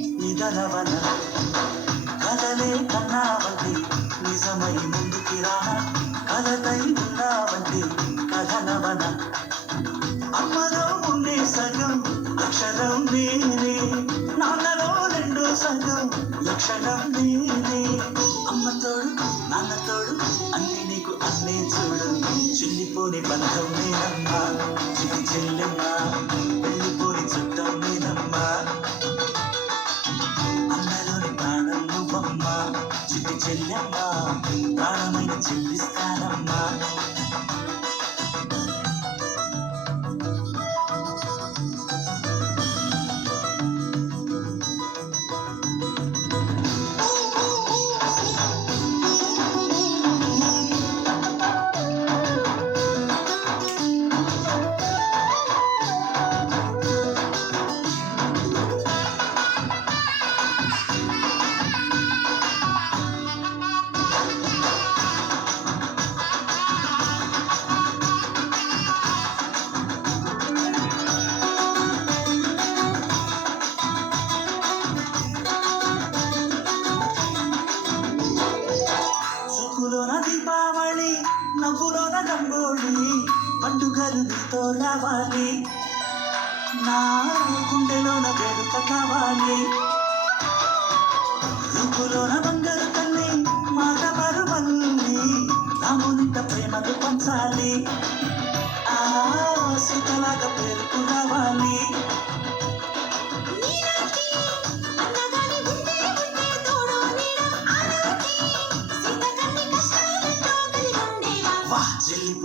ఉన్నావంటే నిదరవన కదలే కన్నావంటే నిజమై ముందుకి రానా కలతై ఉన్నావంటే కథనవన. అమ్మలో ఉండే సగం అక్షరం నేనే. నాన్నలో రెండు సగం లక్షణం నేనే. అమ్మ తోడు నాన్న తోడు అన్ని నీకు అన్నే చూడు. చిల్లిపోని బంధం నేనమ్మా చిల్లి చెల్లెమ్మా. చెల్లెమ్మా ప్రాణమైన చెల్లిస్తానమ్మా చూపులోన దీపావళి నవ్వులోన రంగోళి పండుగలు నీతో రావాలి. నా గుండెలోన వేడుక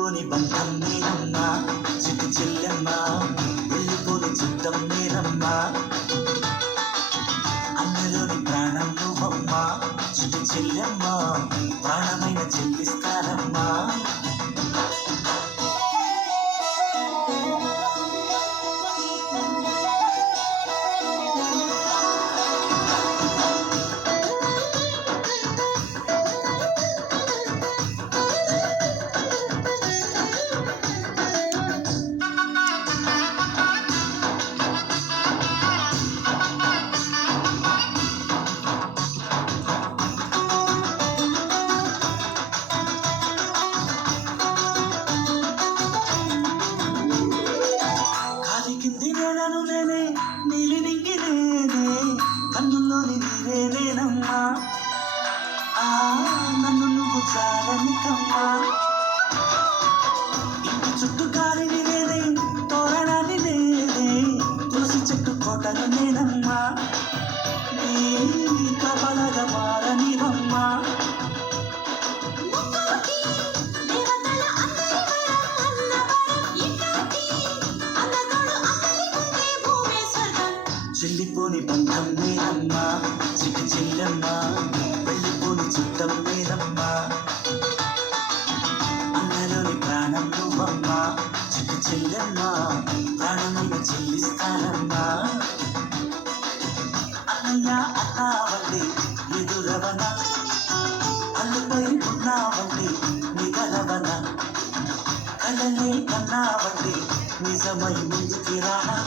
వెళ్ళిపోని బంధం నేనమ్మా చిట్టి చెల్లెమ్మ వెళ్ళిపోని చిత్తం నేనమ్మా అన్నలోని ప్రాణం నువ్వమ్మా చిట్టి చెల్లెమ్మ ప్రాణమైన చెల్లిస్తానమ్మా నన్ను నువ్వు చాలనికమ్మా ఇంటి చుట్టూ కాలిని నేనే తోరణాన్ని నేనే తులసి చెట్టు కోటను నేనమ్మా. నీ కపలగా మారనివమ్మా చెల్లిపోని బంధం నేనమ్మా చిటి చెల్లెమ్మా. వెళ్ళిపోని చుట్టం నేనమ్మా అన్నలోని ప్రాణం నువ్వమ్మా. చిటి చెల్లెమ్మా ప్రాణమైన చెల్లిస్తానమ్మా. అన్నయ్య అన్నావండి ఎదురవన అల్లుపై ఉన్నావండి నిగలవన కలలే కన్నావండి నిజమై ముందుకి రానా.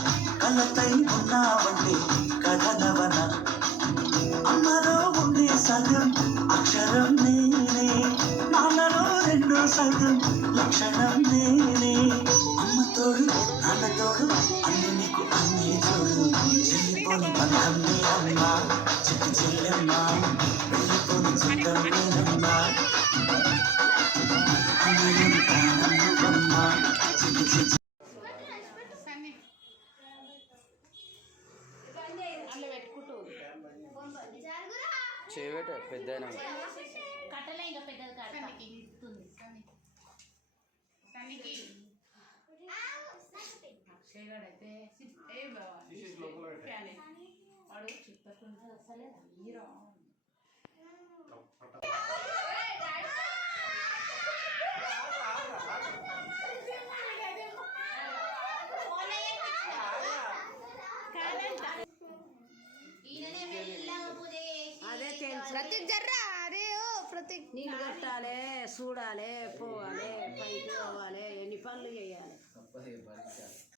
కలతై ఉన్నావండి కథనవన అమ్మలో సగం అక్షరం నేనే. నాన్నలో రెండో సగం లక్షణం నేనే. అమ్మ తోడు నాన్న తోడు అన్ని నీకు అన్ని తోడు చెల్లిపోని బంధం నేనమ్మా చిట్టి చెల్లెమ్మ వెళ్ళిపోని చుట్టం నేనమ్మా అన్నలోని చేయబెట్ట పెద్ద కట్టలే ఇంకా పెద్దది కడతా వాడు చిత్తకుండా అసలే హీరో. ప్రతీక్ జర్రా అరే ఓ ప్రతీక్ నీళ్ళు కట్టాలి చూడాలి పోవాలి పైకి పోవాలి ఎన్ని పనులు చేయాలి?